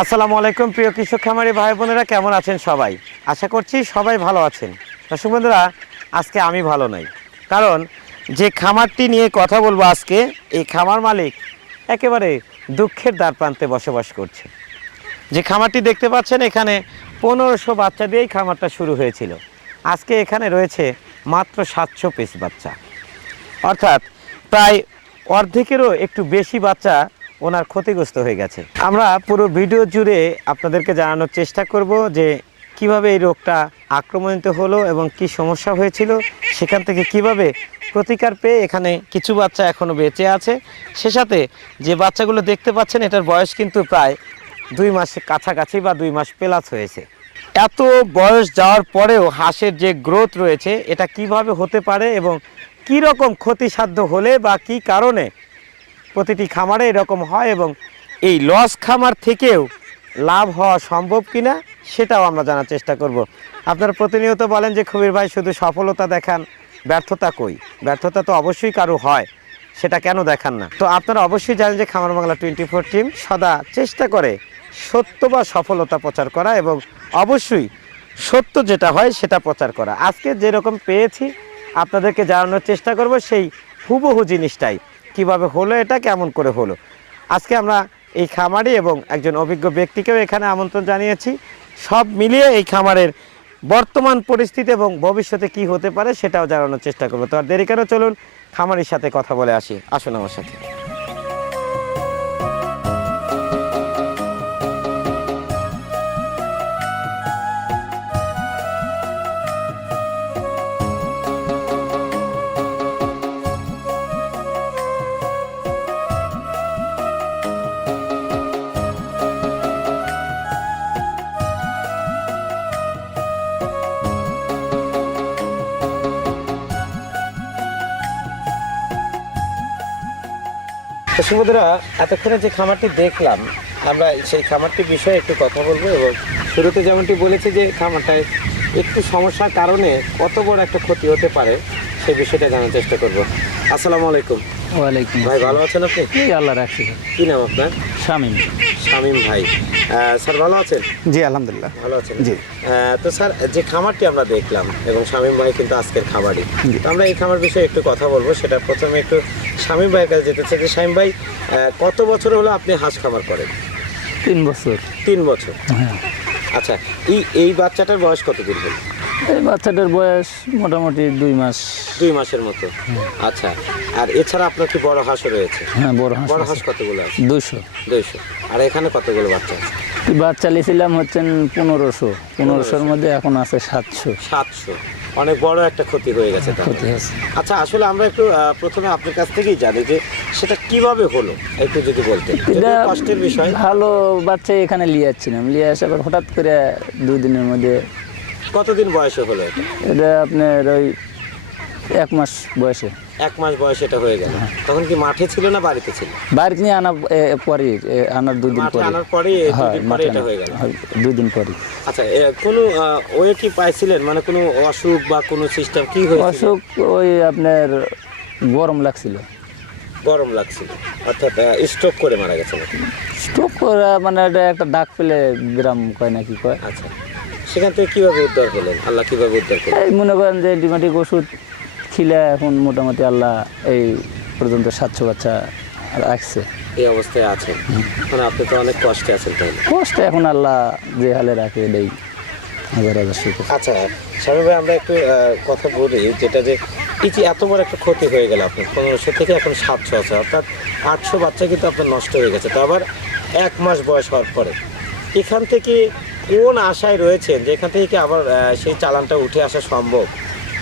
আসসালামু আলাইকুম, প্রিয় কৃষক খামারি ভাই বোনেরা, কেমন আছেন সবাই? আশা করছি সবাই ভালো আছেন। দর্শক বন্ধুরা, আজকে আমি ভালো নাই। কারণ যে খামারটি নিয়ে কথা বলব আজকে, এই খামার মালিক একেবারে দুঃখের দ্বার প্রান্তে বসবাস করছে। যে খামারটি দেখতে পাচ্ছেন, এখানে পনেরোশো বাচ্চা দিয়েই খামারটা শুরু হয়েছিল। আজকে এখানে রয়েছে মাত্র সাতশো পিস বাচ্চা। অর্থাৎ প্রায় অর্ধেকেরও একটু বেশি বাচ্চা ওনার ক্ষতিগ্রস্ত হয়ে গেছে। আমরা পুরো ভিডিও জুড়ে আপনাদেরকে জানানোর চেষ্টা করব যে কীভাবে এই রোগটা আক্রমণিত হলো এবং কি সমস্যা হয়েছিল, সেখান থেকে কীভাবে প্রতিকার পেয়ে এখানে কিছু বাচ্চা এখনও বেঁচে আছে। সে সাথে যে বাচ্চাগুলো দেখতে পাচ্ছেন, এটার বয়স কিন্তু প্রায় দুই মাসের কাছাকাছি বা দুই মাস প্লাস হয়েছে। এত বয়স যাওয়ার পরেও হাঁসের যে গ্রোথ রয়েছে, এটা কীভাবে হতে পারে এবং কি রকম ক্ষতিসাধ্য হলে বা কি কারণে প্রতিটি খামারে এরকম হয় এবং এই লস খামার থেকেও লাভ হওয়া সম্ভব কিনা সেটাও আমরা জানার চেষ্টা করব। আপনারা প্রতিনিয়ত বলেন যে খবির ভাই শুধু সফলতা দেখান, ব্যর্থতা কই? ব্যর্থতা তো অবশ্যই কারও হয়, সেটা কেন দেখান না? তো আপনারা অবশ্যই জানেন যে খামার বাংলা টোয়েন্টি ফোর টিম সদা চেষ্টা করে সত্য বা সফলতা প্রচার করা এবং অবশ্যই সত্য যেটা হয় সেটা প্রচার করা। আজকে যেরকম পেয়েছি, আপনাদেরকে জানানোর চেষ্টা করব সেই হুবহু জিনিসটাই। কীভাবে হলো, এটা কেমন করে হলো? আজকে আমরা এই খামারি এবং একজন অভিজ্ঞ ব্যক্তিকেও এখানে আমন্ত্রণ জানিয়েছি। সব মিলিয়ে এই খামারের বর্তমান পরিস্থিতি এবং ভবিষ্যতে কি হতে পারে সেটাও জানানোর চেষ্টা করব। তো আর দেরি কেন, চলুন খামারির সাথে কথা বলে আসি। আসুন আমার সাথে। তো সুভদ্রা, এতক্ষণে যে খামারটি দেখলাম, আমরা সেই খামারটির বিষয়ে একটু কথা বলব এবং শুরুতে যেমনটি বলেছে যে খামারটায় একটু সমস্যার কারণে কত বড় একটা ক্ষতি হতে পারে সেই বিষয়টা জানার চেষ্টা করব। আসসালামু আলাইকুম। ওয়ালাইকুম ভাই ভালো আছেন আপনি? এই আল্লাহ রাখছি। কি নাম আপনার? শামিম। শামীম ভাই। স্যার ভালো আছেন? জি আলহামদুলিল্লাহ। ভালো আছেন? জি। তো স্যার যে খামারটি আমরা দেখলাম এবং শামীম ভাই কিন্তু আজকের খামারই। তো আমরা এই খামার বিষয়ে একটু কথা বলব সেটা প্রথমে একটু শামীম ভাইয়ের কাছে যেতে চাই। যে শামীম ভাই কত বছর হলো আপনি হাঁস খামার করেন? তিন বছর। তিন বছর। হ্যাঁ। আচ্ছা এই এই বাচ্চাটার বয়স কতদিন হলো? এই বাচ্চাটার বয়স মোটামুটি দুই মাস। দুই মাসের মতো। আচ্ছা আর এছাড়া আপনার কি বড় হাঁসও রয়েছে? হ্যাঁ বড় হাঁস বড় হাঁস কতগুলো আছে? দুশো দুইশো। আর এখানে কতগুলো বাচ্চা আছে? বাচ্চা লিয়েছিলাম হচ্ছেন পনেরোশো। পনেরোশোর মধ্যে এখন আছে সাতশো। সাতশো। অনেক বড় একটা ক্ষতি হয়ে গেছে। ক্ষতি আছে আচ্ছা আসলে আমরা একটু প্রথমে আপনার কাছ থেকেই জানি যে সেটা কীভাবে হলো একটু যদি বলতেন। এটা কষ্টের বিষয়। ভালো বাচ্চা এখানে নিয়ে যাচ্ছিলাম নিয়ে আসে আবার হঠাৎ করে দুই দিনের মধ্যে কতদিন বয়সে হলো এটা? আপনার ওই এক মাস বয়সে। এক মাস বয়সে এটা হয়ে গেল। তখন কি মাঠে ছিল না বাড়িতে ছিল? বাড়িতে নিয়ে আনা পরে আনার দুই দিন পরে আনার পরে হ্যাঁ দুদিন পরে এটা হয়ে গেল। হয়, দুই দিন পরে আচ্ছা কোনো ওয়ে কি পাইছিলেন? মানে কোনো অসুখ বা কোনো সিস্টেম কি হয়েছিল? অসুখ ওই আপনার গরম লাগছিল। গরম লাগছিল। অর্থাৎ স্ট্রোক করে মারা গেছে নাকি? স্ট্রোক করা মানে এটা একটা ডাক পেলে বিরাম কয় না কি কয়। আচ্ছা। সেখান থেকে কীভাবে উদ্ধার হলেন আল্লাহ কীভাবে উদ্ধার করলেন? এই মনে করেন যে অ্যান্টিবায়োটিক ওষুধ খিলে এখন মোটামুটি আল্লাহ এই পর্যন্ত সাতশো বাচ্চা রাখছে। এই অবস্থায় আছেন মানে আপনি তো অনেক কষ্টে আছেন তাহলে কষ্ট এখন আল্লাহ যে হালে রাখে এটাই হাজার হাজার শুক্র। আচ্ছা স্বামী ভাই আমরা একটু কথা বলি যেটা যে যে এত বড় একটা ক্ষতি হয়ে গেল আপনার পনেরোশো থেকে এখন সাতশো আছে অর্থাৎ আটশো বাচ্চা কিন্তু আপনার নষ্ট হয়ে গেছে। তো আবার এক মাস বয়স হওয়ার পরে এখান থেকে কোন আশায় রয়েছেন যে এখান থেকে কি আবার সেই চালানটা উঠে আসা সম্ভব?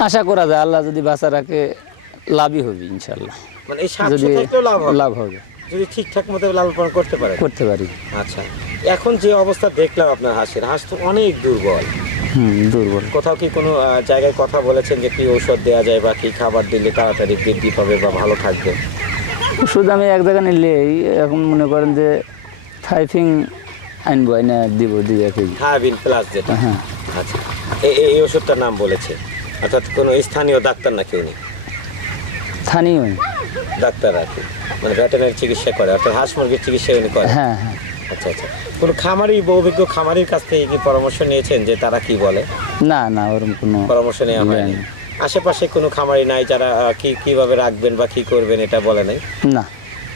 আশা করা যায় আল্লাহ যদি বাঁচা রাখে লাভই হবে ইনশাল্লাহ মানে এই সাতশো যদি থাকলেও লাভ হবে। লাভ হবে। যদি ঠিকঠাক মতো লালন পালন করতে পারে করতে পারি। আচ্ছা এখন যে অবস্থা দেখলাম আপনার হাঁসের হাঁস তো অনেক দুর্বল। হুম দুর্বল। কোথাও কি কোনো জায়গায় কথা বলেছেন যে কি ঔষধ দেওয়া যায় বা কি খাবার দিলে তাড়াতাড়ি বৃদ্ধি পাবে বা ভালো থাকবে? ওষুধ আমি এক জায়গায় নিলেই এখন মনে করেন যে থাইফিং আনব আইনা দিব দুই এক কেজি থায়াবিন প্লাস যেটা। হ্যাঁ। আচ্ছা। এই এই ওষুধটার নাম বলেছে। অর্থাৎ কোনো স্থানীয় ডাক্তার নাকি উনি? স্থানীয় ডাক্তার আর কি। মানে ভেটেনারি চিকিৎসা করে অর্থাৎ হাঁস মুরগির চিকিৎসা উনি করে হ্যাঁ হ্যাঁ। আচ্ছা আচ্ছা। কোনো খামারি অভিজ্ঞ খামারির কাছ থেকে কি পরামর্শ নিয়েছেন যে তারা কি বলে? না না ওরকম কোনো পরামর্শ নেওয়া হয়নি। হয়নি। আশেপাশে কোনো খামারি নাই যারা কি কীভাবে রাখবেন বা কি করবেন এটা বলে নাই? না।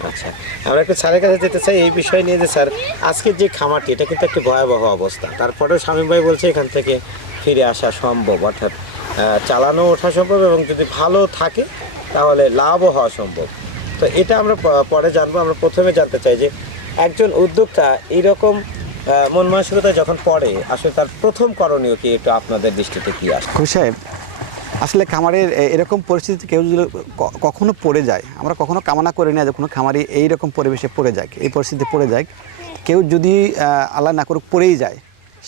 আচ্ছা আমরা একটু স্যারের কাছে যেতে চাই এই বিষয় নিয়ে যে স্যার, আজকের যে খামারটি, এটা কিন্তু একটি ভয়াবহ অবস্থা। তারপরেও স্বামী ভাই বলছে এখান থেকে ফিরে আসা সম্ভব, অর্থাৎ চালানো ওঠা সম্ভব এবং যদি ভালো থাকে, তাহলে লাভও হওয়া সম্ভব। তো এটা আমরা পরে জানব। আমরা প্রথমে জানতে চাই যে একজন উদ্যোক্তা এইরকম মন মানসিকতা যখন পড়ে, আসলে তার প্রথম করণীয় কি? একটু আপনাদের দৃষ্টিতে কি আসে? খুশি সাহেব আসলে খামারের এরকম পরিস্থিতিতে কেউ যদি কখনো পড়ে যায় আমরা কখনো কামনা করি না যে কোনো খামারি এই রকম পরিবেশে পড়ে যায় এই পরিস্থিতিতে পড়ে যায় কেউ যদি আল্লাহ না করুক পড়েই যায়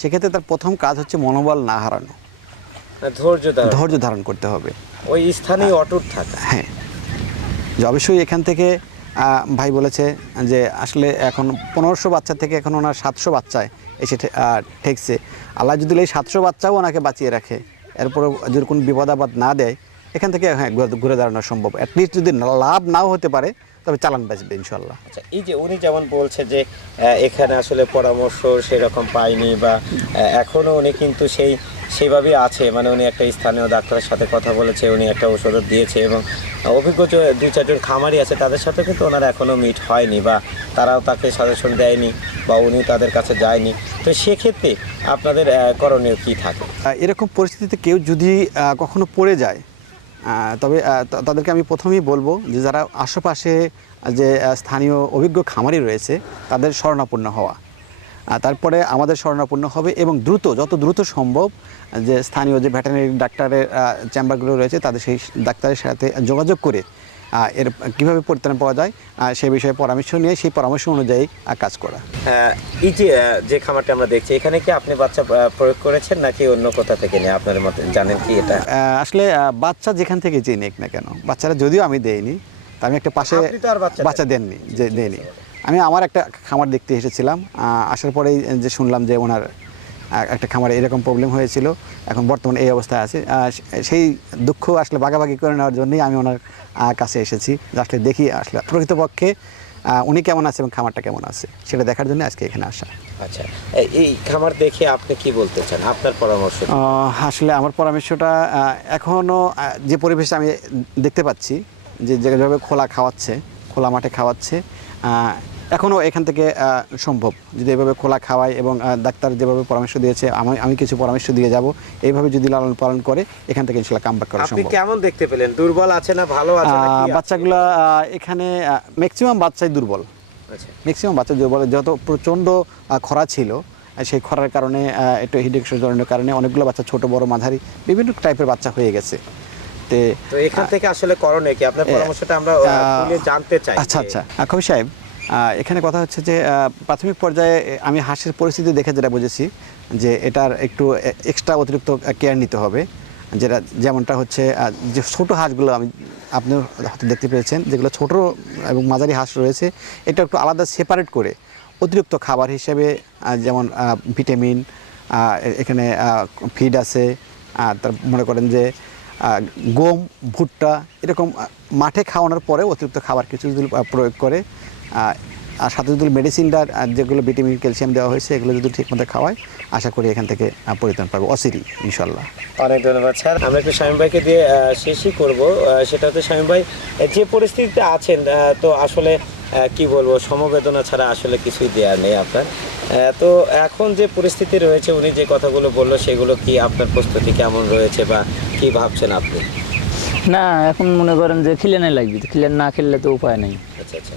সেক্ষেত্রে তার প্রথম কাজ হচ্ছে মনোবল না হারানো। ধৈর্য ধারণ ধৈর্য ধারণ করতে হবে। ওই স্থানে অটুট থাকা। হ্যাঁ। যে অবশ্যই এখান থেকে ভাই বলেছে যে আসলে এখন পনেরোশো বাচ্চা থেকে এখন ওনার সাতশো বাচ্চায় এসে ঠেকছে। আল্লাহ যদি এই সাতশো বাচ্চাও ওনাকে বাঁচিয়ে রাখে এরপরে যদি কোনো বিপদ আপদ না দেয়, এখান থেকে হ্যাঁ ঘুরে- দাঁড়ানো সম্ভব। অ্যাটলিস্ট যদি লাভ নাও হতে পারে, তবে চালান বাঁচবে ইনশাল্লাহ আচ্ছা এই যে উনি যেমন বলছে যে এখানে আসলে পরামর্শ সেরকম পায়নি বা এখনও উনি কিন্তু সেই, সেভাবেই আছে। মানে উনি একটা স্থানীয় ডাক্তারের সাথে কথা বলেছে, উনি একটা ওষুধ দিয়েছে এবং অভিজ্ঞ দুই, চারজন খামারি আছে, তাদের সাথে কিন্তু ওনার এখনও মিট হয়নি বা তারাও তাকে সাজেশন দেয়নি বা উনি তাদের কাছে যায়নি। তো সেক্ষেত্রে আপনাদের করণীয় কি থাকে? এরকম পরিস্থিতিতে কেউ যদি কখনো পড়ে যায় তবে তাদেরকে আমি প্রথমেই বলব যে যারা আশেপাশে যে স্থানীয় অভিজ্ঞ খামারি রয়েছে, তাদের শরণাপন্ন হওয়া। তারপরে আমাদের শরণাপন্ন হবে এবং দ্রুত, যত দ্রুত সম্ভব, যে স্থানীয় যে ভেটেরিনারি ডাক্তারের চেম্বারগুলো রয়েছে, তাদের সেই ডাক্তারের সাথে যোগাযোগ করে এর কীভাবে পরিত্রাণ পাওয়া যায় আহ, সে বিষয়ে পরামর্শ নিয়ে সেই পরামর্শ অনুযায়ী কাজ করা। এই যে যে খামারটা আমরা দেখছি এখানে কি আপনি বাচ্চা প্রয়োগ করেছেন নাকি অন্য কোথা থেকে নিয়ে? আপনার মতে জানেন কি এটা? আসলে বাচ্চা যেখান থেকে যে নেক না কেন বাচ্চারা যদিও আমি দেইনি তা আমি একটা পাশে বাচ্চা দেননি। যে দেয়নি আমি আমার একটা খামার দেখতে এসেছিলাম আসার পরেই যে শুনলাম যে ওনার একটা খামারে এরকম প্রবলেম হয়েছিল। এখন বর্তমানে এই অবস্থায় আছে। সেই দুঃখ আসলে বাগাবাগি করে নেওয়ার জন্যই আমি ওনার কাছে এসেছি। আসলে দেখি আসলে প্রকৃতপক্ষে উনি কেমন আছে এবং খামারটা কেমন আছে সেটা দেখার জন্য আজকে এখানে আসা। আচ্ছা এই- এই খামার দেখে আপনি কি বলতে চান? আপনার পরামর্শ আসলে আমার পরামর্শটা এখনও যে পরিবেশে আমি দেখতে পাচ্ছি যে যেভাবে খোলা খাওয়াচ্ছে খোলা মাঠে খাওয়াচ্ছে আহ, এখনও এখান থেকে সম্ভব। যদি এভাবে খোলা খাওয়ায় এবং ডাক্তার যেভাবে পরামর্শ দিয়েছে আমি আমি কিছু পরামর্শ দিয়ে যাব। এইভাবে যদি লালন পালন করে এখান থেকে ইনশাল্লাহ কামব্যাক করা সম্ভব। কেমন দেখতে পেলেন? দুর্বল আছে না ভালো আছে? বাচ্চাগুলো এখানে ম্যাক্সিমাম বাচ্চাই দুর্বল। আচ্ছা। ম্যাক্সিমাম বাচ্চা দুর্বল। যত প্রচণ্ড খরা ছিল সেই খরার কারণে একটু হিডিক্সজনের কারণে অনেকগুলো বাচ্চা ছোট বড় মাঝারি বিভিন্ন টাইপের বাচ্চা হয়ে গেছে। তো এখান থেকে আসলে করণীয় কি? আপনার পরামর্শটা আমরা জানতে চাই আচ্ছা আচ্ছা। আহ, কবি সাহেব এখানে কথা হচ্ছে যে প্রাথমিক পর্যায়ে আমি হাঁসের পরিস্থিতি দেখে যেটা বুঝেছি, যে এটার একটু এক্সট্রা অতিরিক্ত কেয়ার নিতে হবে। যেটা, যেমনটা হচ্ছে যে ছোটো হাঁসগুলো আমি, আপনি হয়তো দেখতে পেয়েছেন, যেগুলো ছোট এবং মাঝারি হাঁস রয়েছে, এটা একটু আলাদা সেপারেট করে অতিরিক্ত খাবার হিসেবে যেমন ভিটামিন এখানে ফিড আছে তার মনে করেন যে গম, ভুট্টা, এরকম মাঠে খাওয়ানোর পরে অতিরিক্ত খাবার কিছু প্রয়োগ করে আর সাথে যদি মেডিসিনটা যেগুলো ভিটামিন ক্যালসিয়াম দেওয়া হয়েছে এগুলো যদি ঠিকমতো খাওয়ায় আশা করি এখান থেকে পরিত্রাণ পাবো। অসিরি ইনশাল্লাহ অনেক ধন্যবাদ স্যার। আমরা একটু স্বামী ভাইকে দিয়ে শেষই করব। সেটা হচ্ছে শামীম ভাই যে পরিস্থিতিতে আছেন তো আসলে কি বলব সমবেদনা ছাড়া আসলে কিছুই দেওয়ার নেই আপনার। তো এখন যে পরিস্থিতি রয়েছে উনি যে কথাগুলো বলল সেগুলো কি আপনার প্রস্তুতি কেমন রয়েছে বা কি ভাবছেন আপনি? না এখন মনে করেন যে খিলেনে লাগবে। খিলেন না খেললে তো উপায় নেই। আচ্ছা আচ্ছা।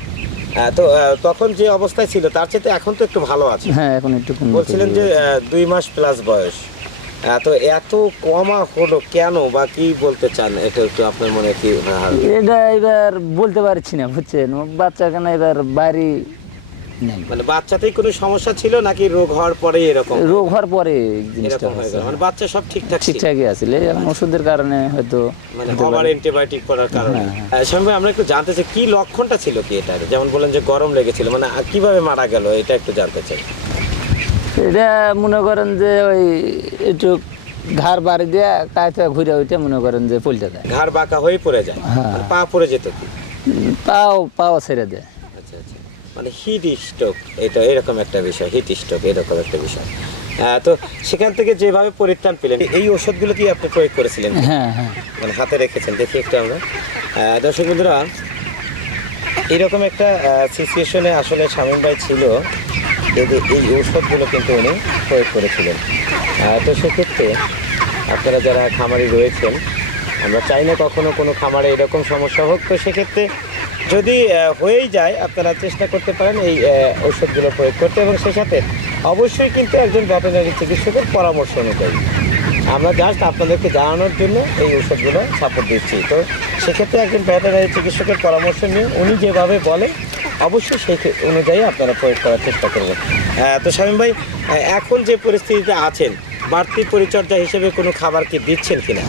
তো তখন যে অবস্থায় ছিল তার চেয়ে এখন তো একটু ভালো আছে। হ্যাঁ এখন একটু বলছিলেন যে দুই মাস প্লাস বয়স। তো এত কমা হলো কেন বা কি বলতে চান? এটা একটু আপনার মনে কি এটা এবার বলতে পারছি না বুঝছেন? বাচ্চা কেন এবার বাড়ি মানে বাচ্চাতেই কোনো সমস্যা ছিল নাকি রোগ হওয়ার পরে এরকম? রোগ হওয়ার পরে জিনিসটা হয়েছে। মানে বাচ্চা সব ঠিকঠাক ঠিকঠাকই ওষুধের কারণে হয়তো মানে হতে ওভার অ্যান্টিবায়োটিক পড়ার কারণে। হ্যাঁ, স্বামী আমরা একটু জানতে চাই কি লক্ষণটা ছিল কি যেমন বলেন যে গরম লেগেছিল মানে কীভাবে মারা গেল এটা একটু জানতে চাই। এটা মনে করেন যে ওই একটু ঘাড় বাড়ি দিয়ে কায়তা ঘুরে ওইটা মনে করেন যে পল্টে দেয়। ঘাড় বাঁকা হয়ে পড়ে যায়। হ্যাঁ। মানে পা পড়ে যেত কি? পাও পাও ছেড়ে দেয়। মানে হিট স্ট্রোক এটা এরকম একটা বিষয় হিট স্ট্রোক এরকম একটা বিষয়। তো সেখান থেকে যেভাবে পরিত্রাণ পেলেন এই ওষুধগুলো কি আপনি প্রয়োগ করেছিলেন? হ্যাঁ হ্যাঁ। মানে হাতে রেখেছেন দেখি একটু আমরা। দর্শক বন্ধুরা এরকম একটা সিচুয়েশনে আসলে শামীম ভাই ছিল এদের এই ঔষধগুলো কিন্তু উনি প্রয়োগ করেছিলেন। তো সেক্ষেত্রে আপনারা যারা খামারি রয়েছেন আমরা চাই না কখনো কোনো খামারে এরকম সমস্যা হোক তো সেক্ষেত্রে যদি হয়েই যায় আপনারা চেষ্টা করতে পারেন এই আহ, ঔষধগুলো প্রয়োগ করতে এবং সেই সাথে অবশ্যই কিন্তু একজন ভেটেরিনারি চিকিৎসকের পরামর্শ অনুযায়ী। আমরা জাস্ট আপনাদেরকে জানানোর জন্য এই ওষুধগুলো সাপোর্ট দিচ্ছি। তো সেক্ষেত্রে একজন ভেটেরিনারি চিকিৎসকের পরামর্শ নিয়ে উনি যেভাবে বলে অবশ্যই সেই অনুযায়ী আপনারা প্রয়োগ করার চেষ্টা করবেন। তো শামীম ভাই এখন যে পরিস্থিতিতে আছেন বাড়তি পরিচর্যা হিসেবে কোনো খাবার কি দিচ্ছেন কিনা?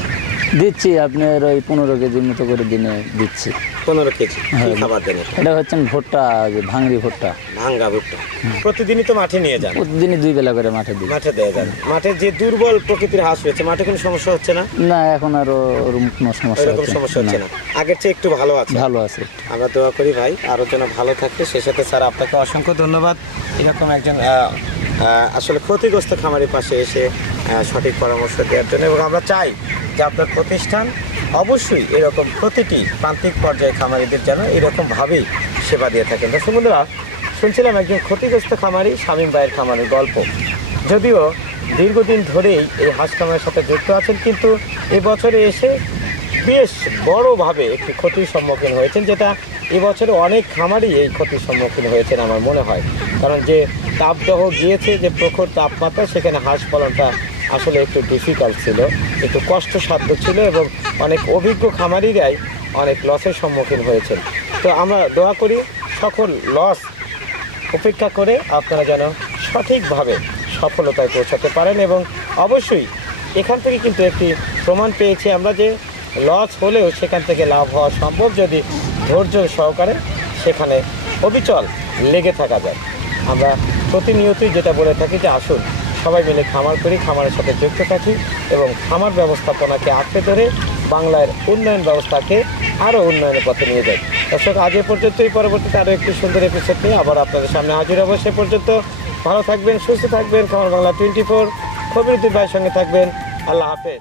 দিচ্ছি আপনার ওই পনেরো কেজির মতো করে দিনে দিচ্ছি। পনেরো কেজি কি হ্যাঁ। খাবার দেন এটা? হচ্ছেন ভুট্টা ভাঙড়ি ভুট্টা। ভাঙ্গা ভুট্টা। প্রতিদিনই তো মাঠে নিয়ে যান? প্রতিদিনই দুই বেলা করে মাঠে দিই। মাঠে দেওয়া যান মাঠে যে দুর্বল প্রকৃতির হাঁস রয়েছে মাঠে কোনো সমস্যা হচ্ছে না? না এখন আর ওরকম কোনো সমস্যা হচ্ছে সমস্যা হচ্ছে না। আগের চেয়ে একটু ভালো আছে। ভালো আছে আমরা দোয়া করি ভাই আরও যেন ভালো থাকে। সে সাথে স্যার আপনাকে অসংখ্য ধন্যবাদ। এরকম একজন আহ, আহ, আসলে ক্ষতিগ্রস্ত খামারের পাশে এসে আহ, সঠিক পরামর্শ দেওয়ার জন্য। এবং আমরা চাই যে আপনার প্রতিষ্ঠান অবশ্যই এরকম প্রতিটি প্রান্তিক পর্যায়ে খামারিদের যেন এরকমভাবেই সেবা দিয়ে থাকেন। দর্শক বন্ধুরা, শুনছিলাম একজন ক্ষতিগ্রস্ত খামারি শামীম ভাইয়ের খামারের গল্প। যদিও দীর্ঘদিন ধরেই এই হাঁস খামারের সাথে যুক্ত আছেন, কিন্তু এবছরে এসে বেশ বড়ভাবে একটি ক্ষতির সম্মুখীন হয়েছেন, যেটা এবছরে অনেক খামারই এই ক্ষতির সম্মুখীন হয়েছেন আমার মনে হয়। কারণ যে তাপদাহ গিয়েছে, যে প্রখর তাপমাত্রা, সেখানে হাঁস পালনটা আসলে একটু ডিফিকাল্ট ছিল, একটু কষ্টসাধ্য ছিল এবং অনেক অভিজ্ঞ খামারিরাই অনেক লসের সম্মুখীন হয়েছেন। তো আমরা দোয়া করি, সকল লস উপেক্ষা করে আপনারা যেন সঠিকভাবে সফলতায় পৌঁছাতে পারেন এবং অবশ্যই এখান থেকে কিন্তু একটি প্রমাণ পেয়েছি আমরা যে লস হলেও সেখান থেকে লাভ হওয়া সম্ভব যদি ধৈর্য সহকারে সেখানে অবিচল লেগে থাকা যায়। আমরা প্রতিনিয়তই যেটা বলে থাকি যে আসুন, সবাই মিলে খামার করি, খামারের সাথে যুক্ত থাকি এবং খামার ব্যবস্থাপনাকে আঁকড়ে ধরে বাংলার উন্নয়ন ব্যবস্থাকে আরও উন্নয়নের পথে নিয়ে যায়। দর্শক, আজ এ পর্যন্তই। পরবর্তীতে আরও একটি সুন্দর এপিসোড নিয়ে আবার আপনাদের সামনে হাজির হব। সে পর্যন্ত ভালো থাকবেন, সুস্থ থাকবেন। খামার বাংলা টোয়েন্টি ফোর খবির ভাইয়ের সঙ্গে থাকবেন। আল্লাহ হাফেজ।